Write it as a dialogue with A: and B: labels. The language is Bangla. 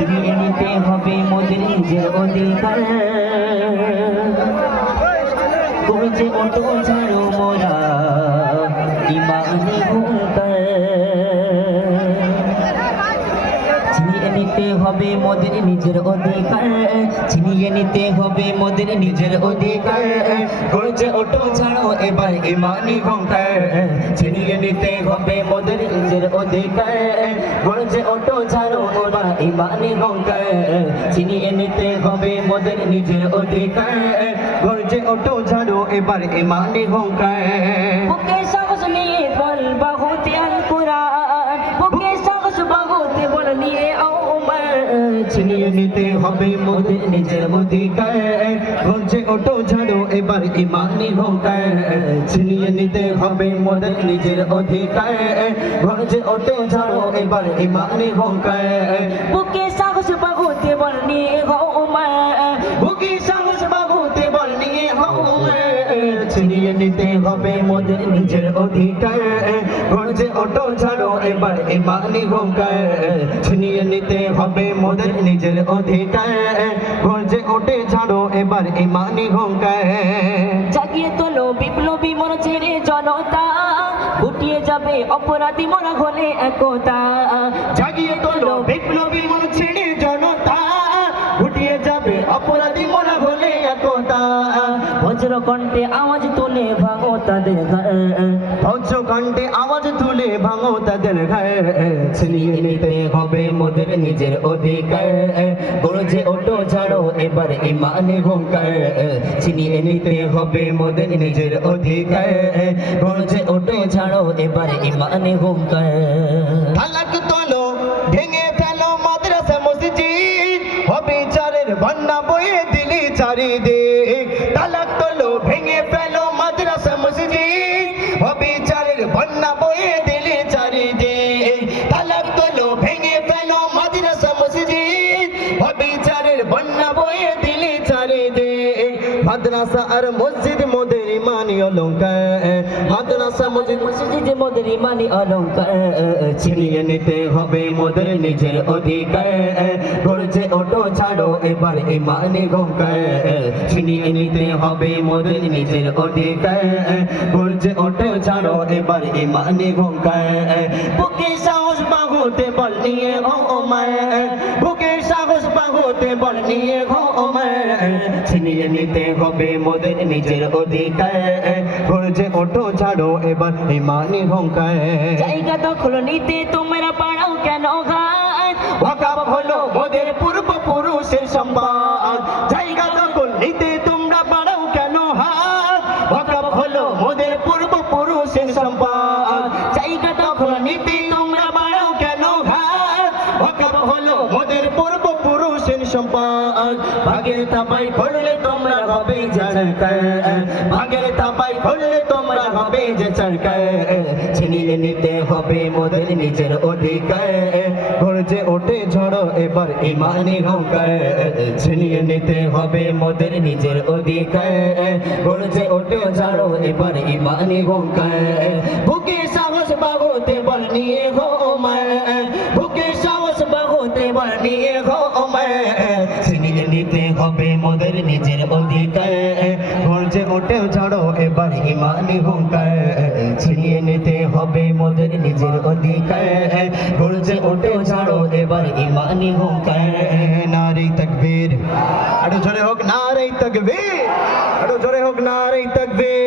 A: ছিনিয়ে নিতে হবে মোদের নিজের অধিকার গর্জে ওঠো ঝাড়ো মোরা ইমানি হুঙ্কার ছিনিয়ে নিতে হবে মোদের নিজের অধিকার ছিনিয়ে নিতে হবে মোদের নিজের অধিকার গর্জে ওঠো ছাড়ো এবার ইমানি ঘণ্টার ছিনিয়ে নিতে হবে মোদের নিজের অধিকার গর্জে ছাড়ো এবার ইমানি ঘণ্টার ছিনিয়ে নিতে হবে মোদের নিজের অধিকার। গর্জে ওটো ঝাড়ো এবার ইমানি ঘণ্টার হবে মোদের নিজের মোদি গঞ্জে ওটো ঝাড়ো এবার ইমানি হোকায়। ছিনিয়ে নিতে হবে মোদের নিজের অধিকায়। গঞ্জে ওটো ঝাড়ো এবার ইমানি হোকায়। বুকে সাহস বাহুতে বল নিয়ে ছিনিয়ে নিতে হবে মোদের নিজের অধিকার। গর্জে ওটো ছাড়ো, এবার ইমানি হোকার ছিনিয়ে নিতে হবে মোদের নিজের অধিকার। গর্জে ওঠে, ছাড়ো, এবার ইমানি হোকার জাগিয়ে তোলো, বিপ্লবী মন ছেড়ে জনতা। গুটিয়ে যাবে অপরাধী মরা হলে একতা। জাগিয়ে বজ্র কণ্ঠে আওয়াজ তুলে ভাঙো তাদের ঘর বজ্র কণ্ঠে আওয়াজ তুলে ভাঙো তাদের ঘর ছিনিয়ে নিতে হবে মোদের নিজের অধিকার। গরজে ওটো ছাড়ো এবার ইমানে হুঙ্কার ছিনিয়ে নিতে হবে মোদের নিজের অধিকার। গরজে ওটো ছাড়ো এবার ইমানে হুঙ্কার
B: তালাক তোলো ভেঙে ফেলো মাদ্রাসা মসজিদ। হবে চারের বন্যা বয়ে দিলি চারিদিক। হবে চারের বন্যা বয়ে দিলি চারিদিক মাদ্রাসা আর মসজিদ মোদের ইমানি অলঙ্কার। মাদ্রাসা, মসজিদ,
A: মসজিদে মোদের ইমানি অলঙ্কার।
B: ছিনিয়ে নিতে হবে মোদের নিজের অধিকার। গর্জে ওটো, ছাড়ো এবার ইমানে গঙ্কার। ছিনিয়ে নিতে হবে মোদের নিজের অধিকার। গর্জে ওটো, ছাড়ো এবার ইমানে গঙ্কার। বুকে সাহস বাহুতে বল নিয়ে, ও ওমার। বুকে বাহুতে বল নিয়ে ছিনিয়ে নিতে হবে মোদের নিজের অধিকার। গর্জে ওঠো ছাড়ো এবার ইমানে হংকার
A: জায়গা দখল নিতে তোমরা পাড়াও কেন
B: ওয়াকাব হলো মোদের পূর্বপুরুষের সম্পদ সম্পদ। ভাগের তাপাই পড়লে তোমরা হবে ভাগের তাপাই পড়লে তোমরা হবে যে ছিনিয়ে নিতে হবে মোদের নিজের অধিকার। গর্জে ওঠে ঝড়ো এবার ইমানি হোকার ছিনিয়ে নিতে হবে মোদের নিজের অধিকার। গর্জে ওঠে ঝড়ো এবার ইমানি হোকার বুকে সাহস বাগোতে বল নিয়ে গো মার বুকে গো ছিনিয়ে নিতে হবে মোদের নিজের অধিকার। গর্জে ওঠে ঝড়ো এবার ইমানি হোকার ছিনিয়ে নিতে হবে মোদের নিজের অধিকার। গর্জে ওঠে ঝড়ো এবার ইমানি হোকার নারী তকবীর। আরও জোরে হোক, নারী তকবীর। আরও জোরে হোক, নারী তকবীর।